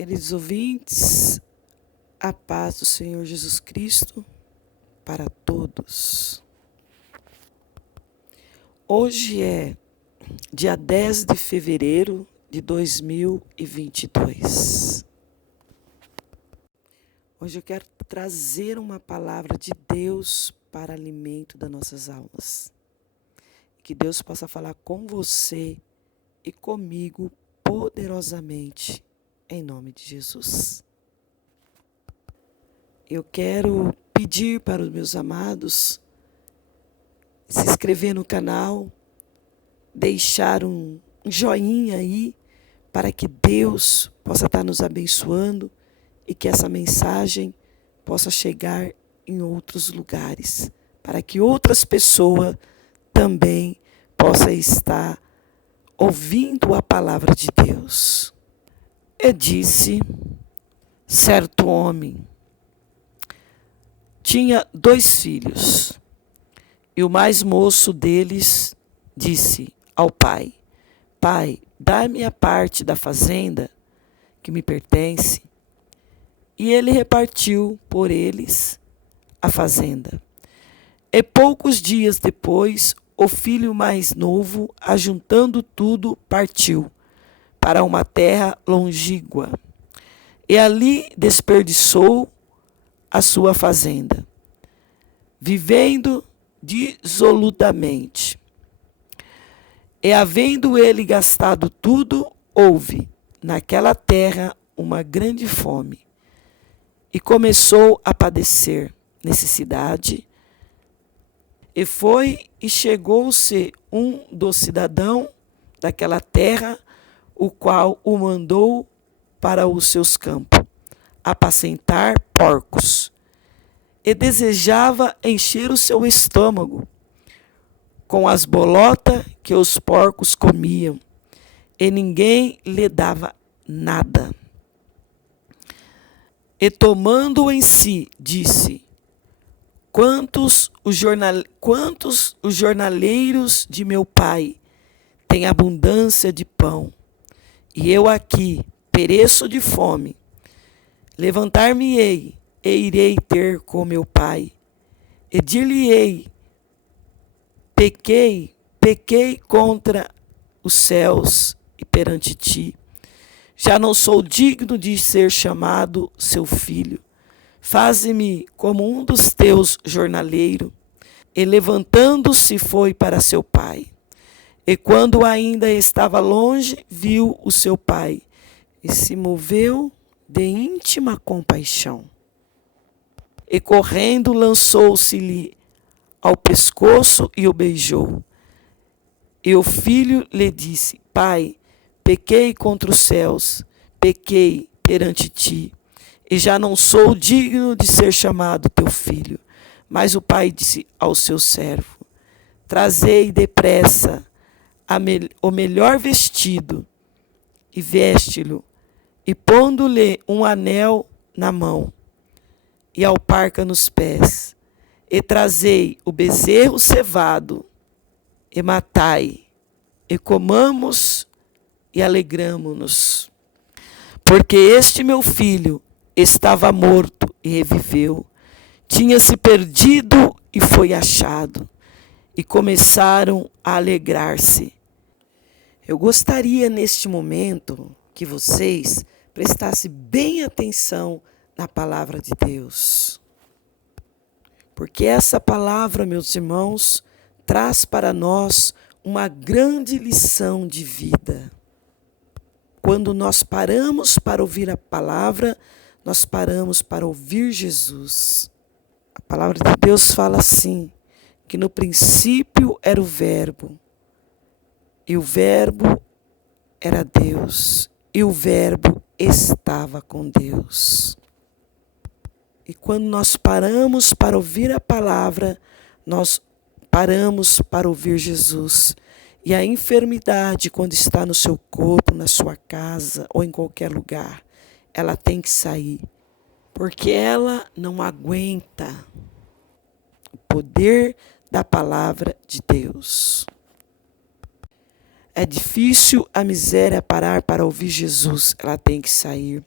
Queridos ouvintes, a paz do Senhor Jesus Cristo para todos. Hoje é dia 10 de fevereiro de 2022. Hoje eu quero trazer uma palavra de Deus para alimento das nossas almas. Que Deus possa falar com você e comigo poderosamente, em nome de Jesus. Eu quero pedir para os meus amados se inscrever no canal, deixar um joinha aí, para que Deus possa estar nos abençoando e que essa mensagem possa chegar em outros lugares, para que outras pessoas também possam estar ouvindo a palavra de Deus. E disse, certo homem tinha 2 filhos, e o mais moço deles disse ao pai: Pai, dá-me a parte da fazenda que me pertence. E ele repartiu por eles a fazenda. E poucos dias depois, o filho mais novo, ajuntando tudo, partiu para uma terra longínqua, e ali desperdiçou a sua fazenda, vivendo dissolutamente. E havendo ele gastado tudo, houve naquela terra uma grande fome, e começou a padecer necessidade. E foi e chegou-se um dos cidadãos daquela terra, o qual o mandou para os seus campos, apacentar porcos, e desejava encher o seu estômago com as bolotas que os porcos comiam, e ninguém lhe dava nada. E tomando em si, disse: Quantos os jornaleiros de meu pai têm abundância de pão, e eu aqui pereço de fome. Levantar-me-ei e irei ter com meu pai, e dir-lhe-ei: pequei contra os céus e perante ti. Já não sou digno de ser chamado seu filho. Faze-me como um dos teus jornaleiros. E levantando-se foi para seu pai. E quando ainda estava longe, viu o seu pai, e se moveu de íntima compaixão. E correndo lançou-se-lhe ao pescoço e o beijou. E o filho lhe disse: Pai, pequei contra os céus, pequei perante ti, e já não sou digno de ser chamado teu filho. Mas o pai disse ao seu servo: Trazei depressa o melhor vestido, e veste-lo, e pondo-lhe um anel na mão, e alparca nos pés, e trazei o bezerro cevado, e matai, e comamos, e alegramo-nos. Porque este meu filho estava morto e reviveu, tinha se perdido e foi achado, e começaram a alegrar-se. Eu gostaria neste momento que vocês prestassem bem atenção na palavra de Deus. Porque essa palavra, meus irmãos, traz para nós uma grande lição de vida. Quando nós paramos para ouvir a palavra, nós paramos para ouvir Jesus. A palavra de Deus fala assim, que no princípio era o Verbo, e o Verbo era Deus, e o Verbo estava com Deus. E quando nós paramos para ouvir a palavra, nós paramos para ouvir Jesus. E a enfermidade, quando está no seu corpo, na sua casa ou em qualquer lugar, ela tem que sair. Porque ela não aguenta o poder da palavra de Deus. É difícil a miséria parar para ouvir Jesus, ela tem que sair.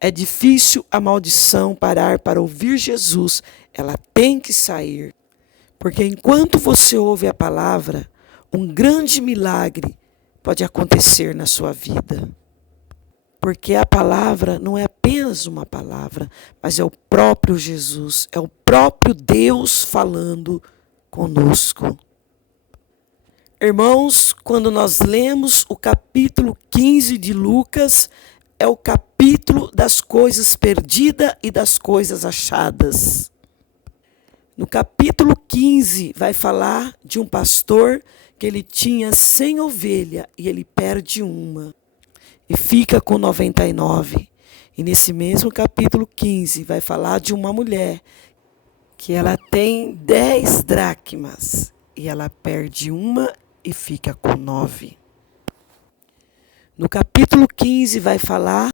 É difícil a maldição parar para ouvir Jesus. Ela tem que sair. Porque enquanto você ouve a palavra, um grande milagre pode acontecer na sua vida. Porque a palavra não é apenas uma palavra, mas é o próprio Jesus, é o próprio Deus falando conosco. Irmãos, quando nós lemos o capítulo 15 de Lucas, é o capítulo das coisas perdidas e das coisas achadas. No capítulo 15 vai falar de um pastor que ele tinha 100 ovelhas e ele perde uma e fica com 99. E nesse mesmo capítulo 15 vai falar de uma mulher que ela tem 10 dracmas e ela perde uma e fica com 9. No capítulo 15 vai falar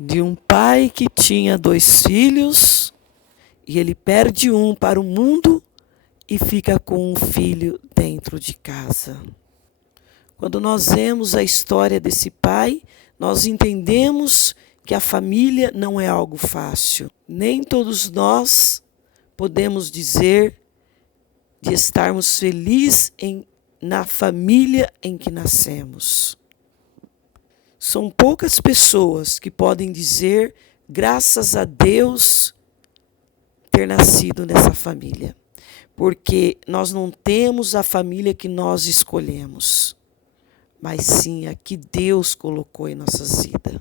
de um pai que tinha 2 filhos e ele perde um para o mundo e fica com um filho dentro de casa. Quando nós vemos a história desse pai, nós entendemos que a família não é algo fácil. Nem todos nós podemos dizer de estarmos felizes na família em que nascemos. São poucas pessoas que podem dizer, graças a Deus, ter nascido nessa família. Porque nós não temos a família que nós escolhemos, mas sim a que Deus colocou em nossas vidas.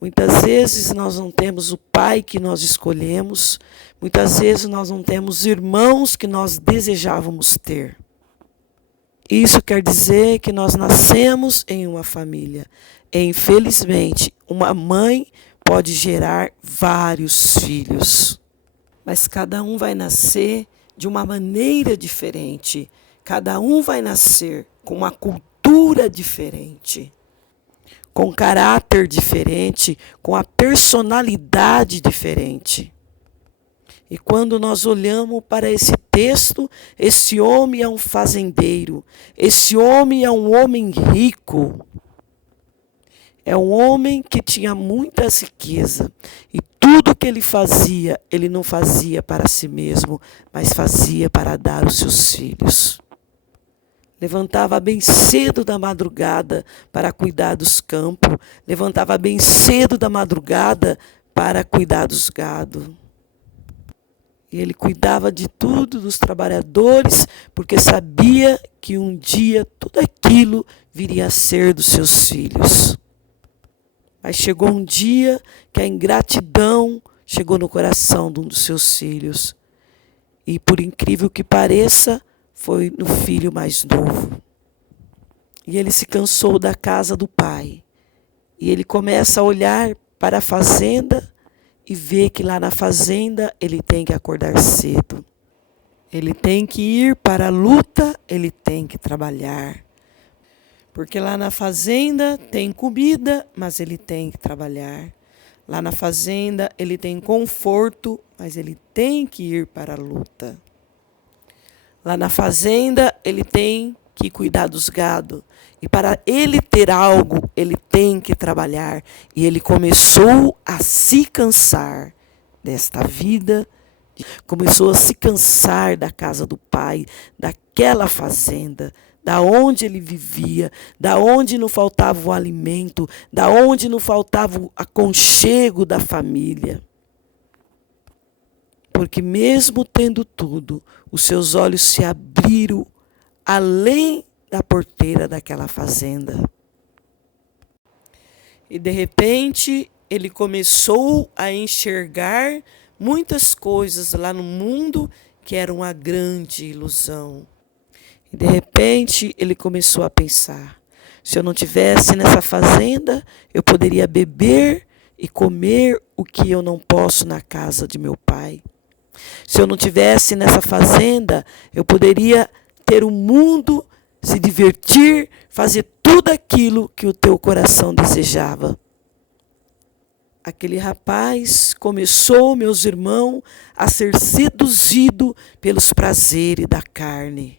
Muitas vezes nós não temos o pai que nós escolhemos, muitas vezes nós não temos irmãos que nós desejávamos ter. Isso quer dizer que nós nascemos em uma família. E, infelizmente, uma mãe pode gerar vários filhos. Mas cada um vai nascer de uma maneira diferente. Cada um vai nascer com uma cultura diferente, com caráter diferente, com a personalidade diferente. E quando nós olhamos para esse texto, esse homem é um fazendeiro, esse homem é um homem rico, é um homem que tinha muita riqueza. E tudo que ele fazia, ele não fazia para si mesmo, mas fazia para dar aos seus filhos. Levantava bem cedo da madrugada para cuidar dos campos, levantava bem cedo da madrugada para cuidar dos gado. E ele cuidava de tudo, dos trabalhadores, porque sabia que um dia tudo aquilo viria a ser dos seus filhos. Mas chegou um dia que a ingratidão chegou no coração de um dos seus filhos. E por incrível que pareça, foi no filho mais novo. E ele se cansou da casa do pai. E ele começa a olhar para a fazenda e vê que lá na fazenda ele tem que acordar cedo. Ele tem que ir para a luta, ele tem que trabalhar. Porque lá na fazenda tem comida, mas ele tem que trabalhar. Lá na fazenda ele tem conforto, mas ele tem que ir para a luta. Lá na fazenda ele tem que cuidar dos gado. E para ele ter algo, ele tem que trabalhar. E ele começou a se cansar desta vida, começou a se cansar da casa do pai, daquela fazenda, da onde ele vivia, da onde não faltava o alimento, da onde não faltava o aconchego da família. Porque mesmo tendo tudo, os seus olhos se abriram além da porteira daquela fazenda. E de repente ele começou a enxergar muitas coisas lá no mundo que eram uma grande ilusão. E de repente ele começou a pensar, se eu não tivesse nessa fazenda, eu poderia beber e comer o que eu não posso na casa de meu pai. Se eu não tivesse nessa fazenda, eu poderia ter o mundo, se divertir, fazer tudo aquilo que o teu coração desejava. Aquele rapaz começou, meus irmãos, a ser seduzido pelos prazeres da carne.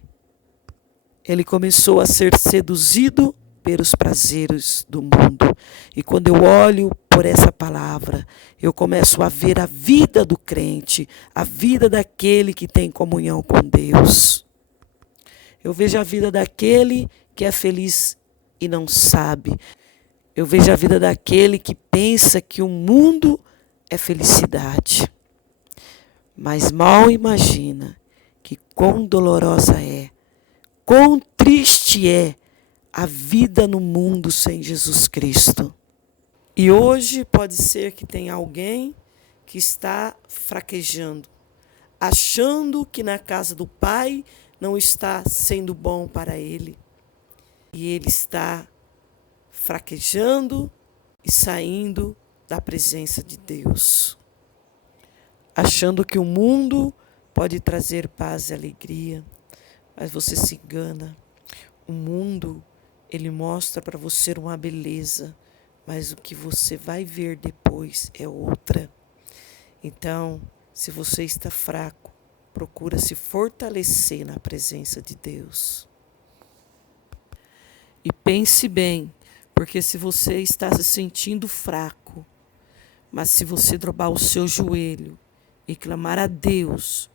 Ele começou a ser seduzido pelos prazeres do mundo. E quando eu olho por essa palavra, eu começo a ver a vida do crente, a vida daquele que tem comunhão com Deus. Eu vejo a vida daquele que é feliz e não sabe. Eu vejo a vida daquele que pensa que o mundo é felicidade. Mas mal imagina que quão dolorosa é, quão triste é a vida no mundo sem Jesus Cristo. E hoje pode ser que tenha alguém que está fraquejando, achando que na casa do Pai não está sendo bom para ele. E ele está fraquejando e saindo da presença de Deus, achando que o mundo pode trazer paz e alegria, mas você se engana. O mundo, ele mostra para você uma beleza, mas o que você vai ver depois é outra. Então, se você está fraco, procura se fortalecer na presença de Deus. E pense bem, porque se você está se sentindo fraco, mas se você dobrar o seu joelho e clamar a Deus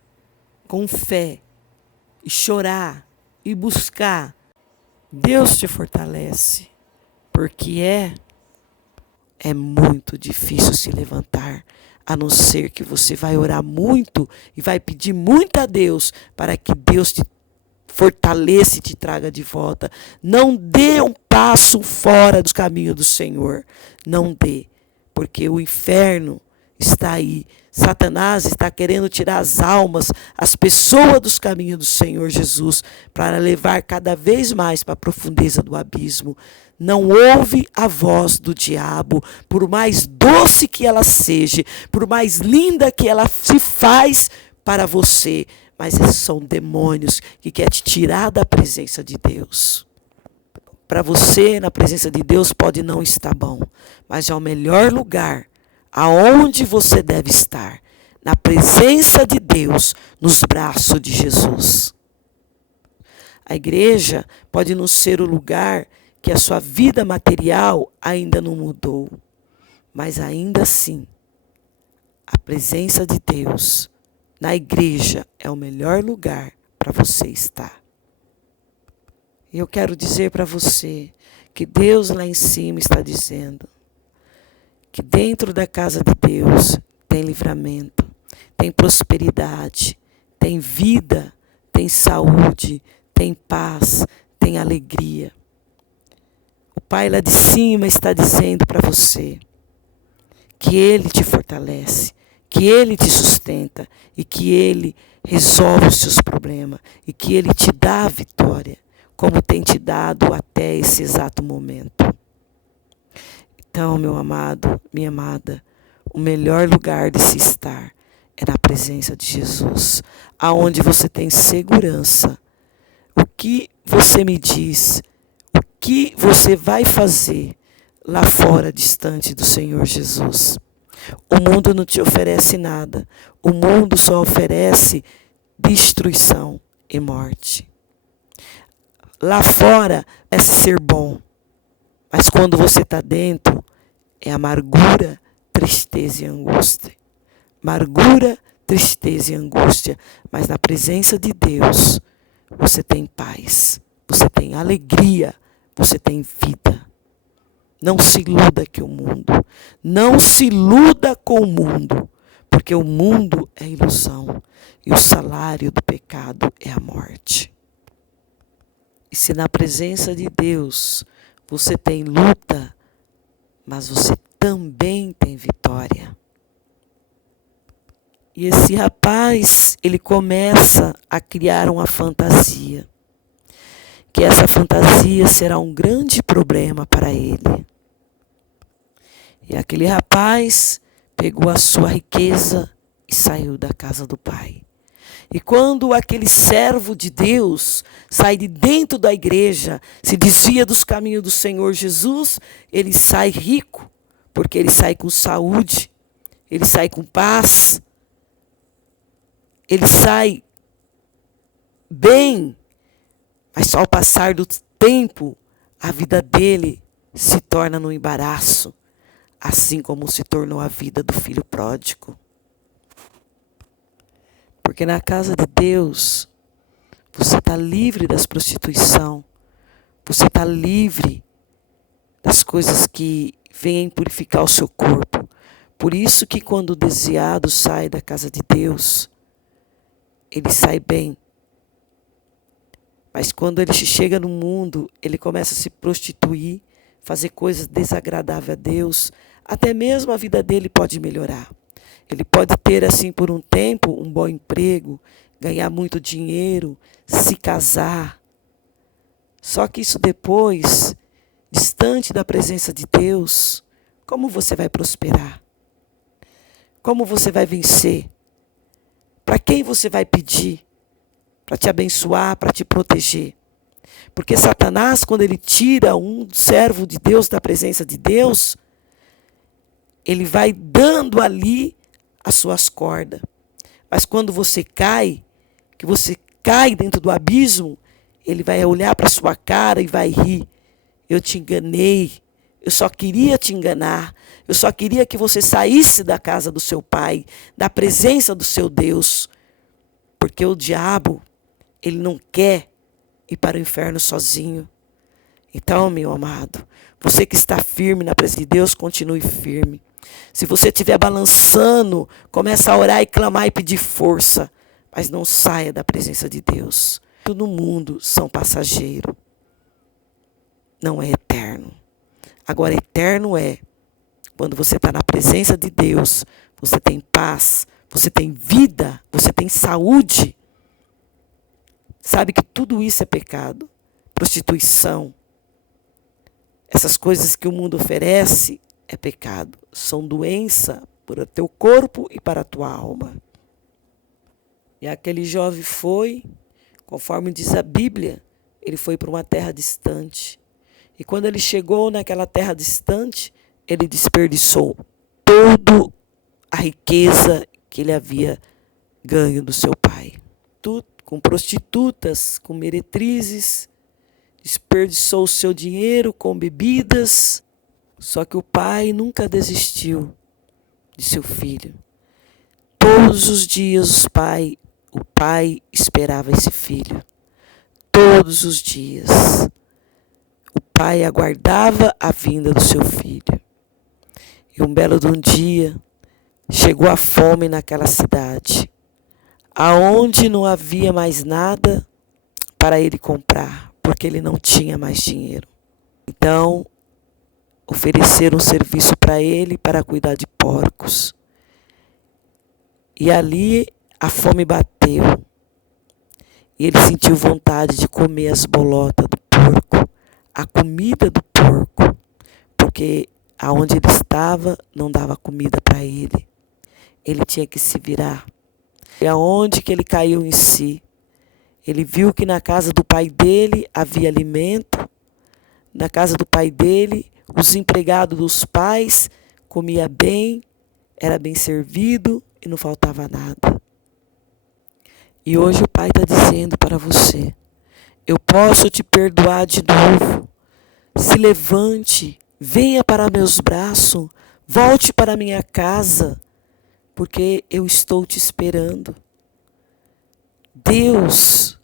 com fé, e chorar, e buscar, Deus te fortalece, porque é muito difícil se levantar, a não ser que você vai orar muito e vai pedir muito a Deus para que Deus te fortaleça e te traga de volta. Não dê um passo fora dos caminhos do Senhor. Não dê, porque o inferno está aí. Satanás está querendo tirar as almas, as pessoas dos caminhos do Senhor Jesus, para levar cada vez mais para a profundeza do abismo. Não ouve a voz do diabo, por mais doce que ela seja, por mais linda que ela se faz para você, mas esses são demônios que querem te tirar da presença de Deus. Para você, na presença de Deus, pode não estar bom, mas é o melhor lugar aonde você deve estar, na presença de Deus, nos braços de Jesus. A igreja pode não ser o lugar que a sua vida material ainda não mudou, mas ainda assim, a presença de Deus na igreja é o melhor lugar para você estar. E eu quero dizer para você que Deus lá em cima está dizendo que dentro da casa de Deus tem livramento, tem prosperidade, tem vida, tem saúde, tem paz, tem alegria. O Pai lá de cima está dizendo para você que Ele te fortalece, que Ele te sustenta e que Ele resolve os seus problemas e que Ele te dá a vitória, como tem te dado até esse exato momento. Então, meu amado, minha amada, o melhor lugar de se estar é na presença de Jesus, aonde você tem segurança. O que você me diz, o que você vai fazer lá fora, distante do Senhor Jesus? O mundo não te oferece nada. O mundo só oferece destruição e morte. Lá fora é ser bom, mas quando você está dentro, é amargura, tristeza e angústia. Amargura, tristeza e angústia. Mas na presença de Deus, você tem paz, você tem alegria, você tem vida. Não se iluda que o mundo. Não se iluda com o mundo, porque o mundo é ilusão e o salário do pecado é a morte. E se na presença de Deus você tem luta, mas você também tem vitória. E esse rapaz, ele começa a criar uma fantasia, que essa fantasia será um grande problema para ele. E aquele rapaz pegou a sua riqueza e saiu da casa do pai. E quando aquele servo de Deus sai de dentro da igreja, se desvia dos caminhos do Senhor Jesus, ele sai rico, porque ele sai com saúde, ele sai com paz, ele sai bem, mas só ao passar do tempo, a vida dele se torna num embaraço, assim como se tornou a vida do filho pródigo. Porque na casa de Deus, você está livre das prostituição, você está livre das coisas que vêm purificar o seu corpo. Por isso que quando o desviado sai da casa de Deus, ele sai bem. Mas quando ele chega no mundo, ele começa a se prostituir, fazer coisas desagradáveis a Deus, até mesmo a vida dele pode melhorar. Ele pode ter, assim, por um tempo, um bom emprego, ganhar muito dinheiro, se casar. Só que isso depois, distante da presença de Deus, como você vai prosperar? Como você vai vencer? Para quem você vai pedir? Para te abençoar, para te proteger? Porque Satanás, quando ele tira um servo de Deus da presença de Deus, ele vai dando ali as suas cordas. Mas quando você cai, que você cai dentro do abismo, ele vai olhar para a sua cara e vai rir. Eu te enganei. Eu só queria te enganar. Eu só queria que você saísse da casa do seu pai, da presença do seu Deus. Porque o diabo, ele não quer ir para o inferno sozinho. Então, meu amado, você que está firme na presença de Deus, continue firme. Se você estiver balançando, comece a orar e clamar e pedir força. Mas não saia da presença de Deus. Tudo no mundo são passageiros. Não é eterno. Agora, eterno é quando você está na presença de Deus, você tem paz, você tem vida, você tem saúde. Sabe que tudo isso é pecado. Prostituição. Essas coisas que o mundo oferece é pecado. São doença para o teu corpo e para a tua alma. E aquele jovem foi, conforme diz a Bíblia, ele foi para uma terra distante. E quando ele chegou naquela terra distante, ele desperdiçou toda a riqueza que ele havia ganho do seu pai. Tudo com prostitutas, com meretrizes, desperdiçou o seu dinheiro com bebidas. Só que o pai nunca desistiu de seu filho. Todos os dias o pai esperava esse filho. Todos os dias. O pai aguardava a vinda do seu filho. E um belo de um dia, chegou a fome naquela cidade, aonde não havia mais nada para ele comprar, porque ele não tinha mais dinheiro. Então, ofereceram um serviço para ele para cuidar de porcos. E ali a fome bateu. E ele sentiu vontade de comer as bolotas do porco, a comida do porco, porque aonde ele estava não dava comida para ele. Ele tinha que se virar. E aonde que ele caiu em si? Ele viu que na casa do pai dele havia alimento. Na casa do pai dele, os empregados dos pais comia bem, era bem servido e não faltava nada. E hoje o pai está dizendo para você, eu posso te perdoar de novo. Se levante, venha para meus braços, volte para minha casa, porque eu estou te esperando. Deus,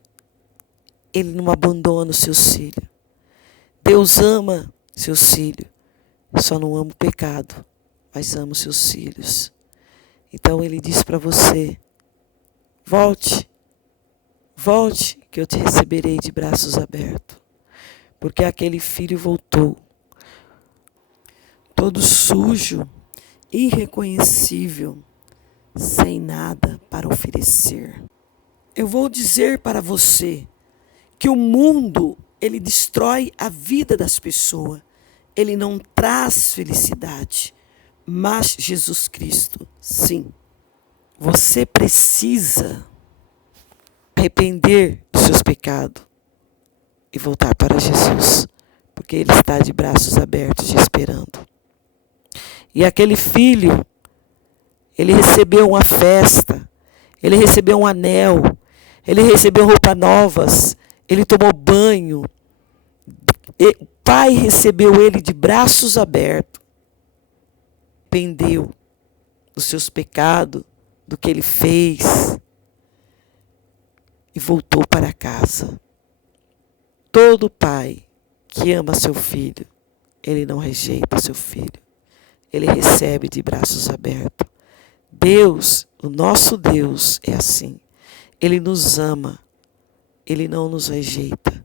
ele não abandona os seus filhos. Deus ama seus filhos. Só não ama o pecado, mas ama os seus filhos. Então ele diz para você, volte, que eu te receberei de braços abertos. Porque aquele filho voltou, todo sujo, irreconhecível, sem nada para oferecer. Eu vou dizer para você que o mundo, ele destrói a vida das pessoas. Ele não traz felicidade. Mas Jesus Cristo, sim. Você precisa arrepender dos seus pecados e voltar para Jesus, porque Ele está de braços abertos te esperando. E aquele filho, ele recebeu uma festa, ele recebeu um anel, ele recebeu roupas novas, ele tomou banho. pai recebeu ele de braços abertos, arrependeu dos seus pecados, do que ele fez, e voltou para casa. Todo pai que ama seu filho, ele não rejeita seu filho. Ele recebe de braços abertos. Deus, o nosso Deus, é assim. Ele nos ama. Ele não nos rejeita.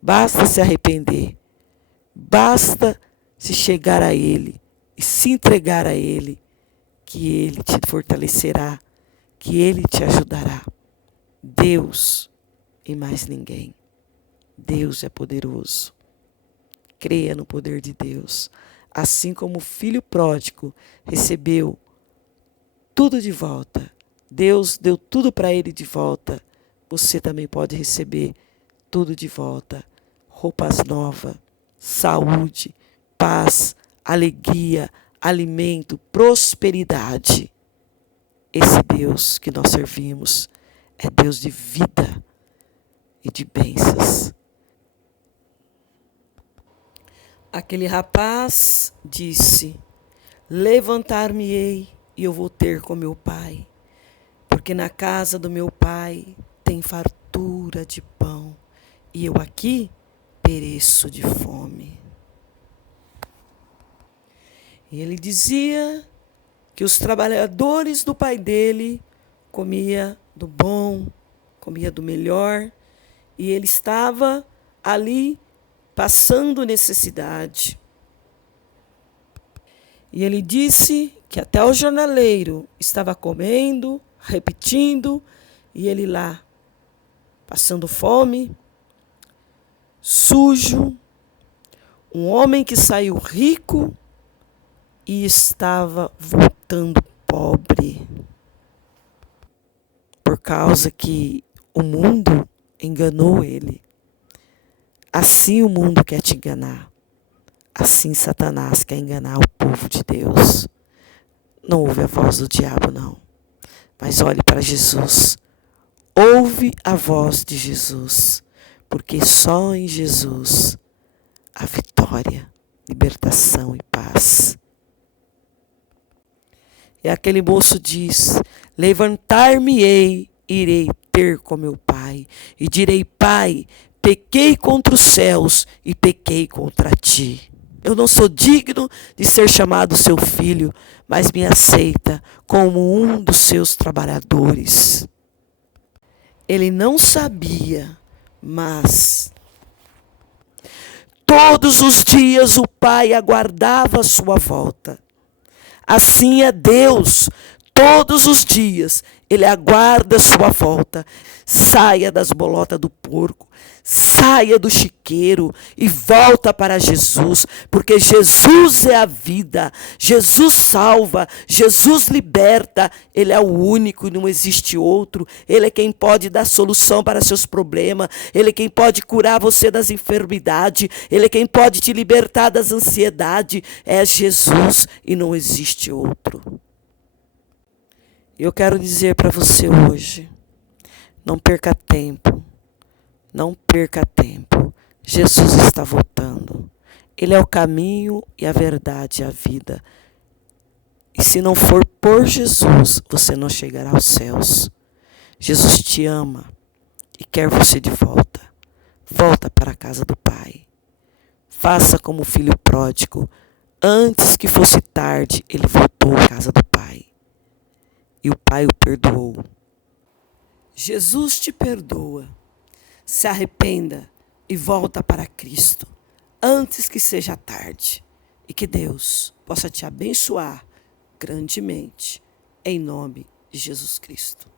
Basta se arrepender. Basta se chegar a Ele e se entregar a Ele, que Ele te fortalecerá, que Ele te ajudará. Deus e mais ninguém. Deus é poderoso. Creia no poder de Deus. Assim como o filho pródigo recebeu tudo de volta, Deus deu tudo para ele de volta, você também pode receber tudo de volta. Roupas novas, saúde, paz, alegria, alimento, prosperidade. Esse Deus que nós servimos é Deus de vida e de bênçãos. Aquele rapaz disse: levantar-me-ei e eu vou ter com meu pai, porque na casa do meu pai tem fartura de pão, e eu aqui pereço de fome. E ele dizia que os trabalhadores do pai dele comia do bom, comia do melhor, e ele estava ali passando necessidade. E ele disse que até o jornaleiro estava comendo, repetindo, e ele lá, passando fome, sujo, um homem que saiu rico e estava voltando pobre, por causa que o mundo enganou ele. Assim o mundo quer te enganar. Assim Satanás quer enganar o povo de Deus. Não ouve a voz do diabo, não. Mas olhe para Jesus. Ouve a voz de Jesus. Porque só em Jesus há vitória, libertação e paz. E aquele moço diz: levantar-me-ei, irei ter com meu pai. E direi: Pai, pequei contra os céus e pequei contra ti. Eu não sou digno de ser chamado seu filho, mas me aceita como um dos seus trabalhadores. Ele não sabia, mas todos os dias o pai aguardava a sua volta. Assim é Deus. Todos os dias Ele aguarda a sua volta. Saia das bolotas do porco, saia do chiqueiro e volta para Jesus, porque Jesus é a vida, Jesus salva, Jesus liberta, Ele é o único e não existe outro. Ele é quem pode dar solução para seus problemas, Ele é quem pode curar você das enfermidades, Ele é quem pode te libertar das ansiedades. É Jesus e não existe outro. Eu quero dizer para você hoje, não perca tempo, não perca tempo. Jesus está voltando. Ele é o caminho e a verdade e a vida. E se não for por Jesus, você não chegará aos céus. Jesus te ama e quer você de volta. Volta para a casa do Pai. Faça como o filho pródigo. Antes que fosse tarde, ele voltou à casa do Pai. E o Pai o perdoou. Jesus te perdoa. Se arrependa e volta para Cristo antes que seja tarde. E que Deus possa te abençoar grandemente. Em nome de Jesus Cristo.